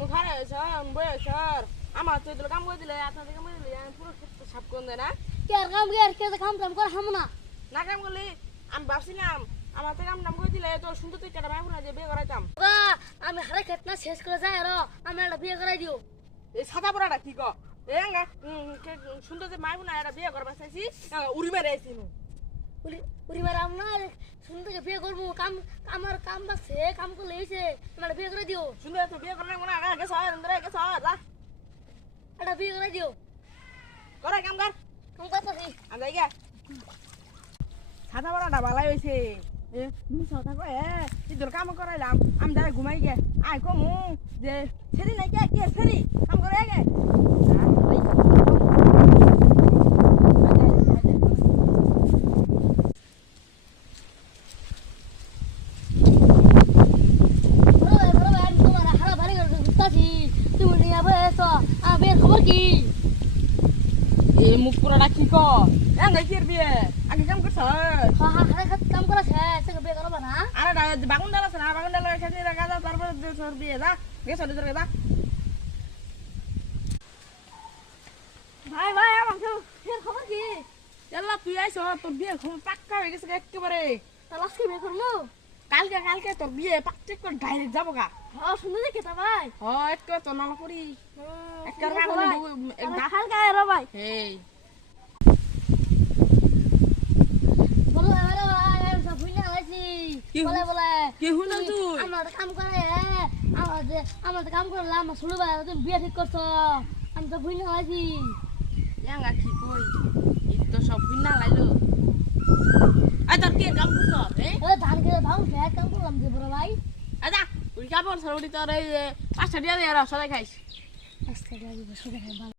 মুখারে sir বয়ে sir আমার তো এগুলো কাম করে দিলে আপনাদের কাম করে দিলে আমি পুরো সাফ করে দেয় না কে কাম টাম করে হামো না না কাম করলে আমি ভাবছিলাম আমার তো কাম টাম করে দিলে তো সুন্দর তুই কেটে ভাই না যে বিয়ে করাইতাম আমি হারে খেত না শেষ করে যাই আর আমি একটা বিয়ে করাই দিও এই সাদা পড়াটা কি ক এঙ্গা সুন্দর যে মাই না এটা বিয়ে করবা চাইছি উড়ি মেরে আইছি উড়ি মারা না সুন্দরকে বিয়ে করবো আমার কাম বাসে কাম করলে এসে আমার বিয়ে করে দিও সুন্দর তো বিয়ে করলে মনে আগে সর ইন্দরে আগে সর যা একটা বিয়ে করে দিও করে কাম কর কাম করতেছি আমি যাই গে সাদা পড়াটা ভালাই হইছে এ তুমি সাদা কো এ ইদর কাম করাইলাম আমি যাই ঘুমাই গে আই কমু যে ছেড়ি নাই কে কে ছেড়ি কাম করে গে খবর কি এই মুখ পুরাটা কি ক এঙ্গা কি বিয়ে আগে কাম করছ কাম করা শেষ বিয়ে করবো না আরে বাগুন ডাল আছে না বাগুন ডাল খেতে রাখা দাও তারপর সর বিয়ে যা গেছ ভিতরে যা ভাই আমার খবর কি এলা তুই আইছ তোর বিয়ে পাক্কা হয়ে গেছে একেবারে তাহলে আজকে বিয়ে করবো কালকে তোর বিয়ে পাক্কা করে ডাইরেক্ট যাবো গা হ্যাঁ শুনে দেখি তা ভাই একেবারে তো নল করি একেবারে হালকা রে ভাই এই বলো আরে ভাই সব ভুইনা লাইছি বলে বলে কি হলো তুই আমার কাম করে আমার কাম করলাম আমার শুরু ভাই তুমি বিয়ে ঠিক করছো আমি তো ভুইনা লাইছি এঙ্গা কি কই এই তো সব বিনা লাইলো আই তোর কি কাম করছ ধান খেতে ধান খেয়ে কাম করলাম যে বড় ভাই আচ্ছা উই কাপড় সরুড়ি তোর এই 5টা দিয়া দে আর সদাই খাইস আজকে যাবি বসে